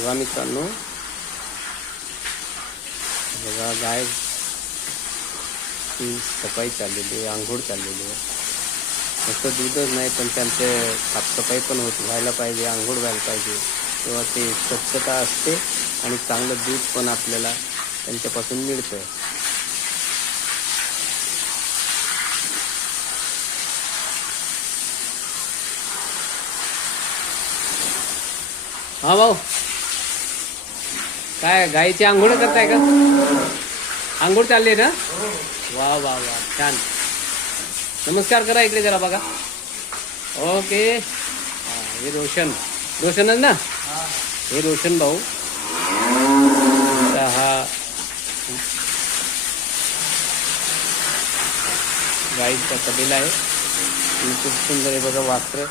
बघा मित्रांनो, बघा गाय ती सफाई चाललेली आहे, आंघोळ चाललेली आहे. फक्त दूधच नाही पण त्यांचे साफसफाई पण व्हायला पाहिजे, आंघोळ व्हायला पाहिजे, तेव्हा ते स्वच्छता असते आणि चांगलं दूध पण आपल्याला त्यांच्यापासून मिळतं. हा भाऊ, काय गाईची आंघोळ करताय का? आंघोळ चालली ना? वा वा वा, छान. नमस्कार करा इकडे जरा बघा. ओके. हा, हे रोशनच ना? हे रोशन भाऊ. हा गाईचा तबेला आहे. खूप सुंदर आहे बघा वासरं.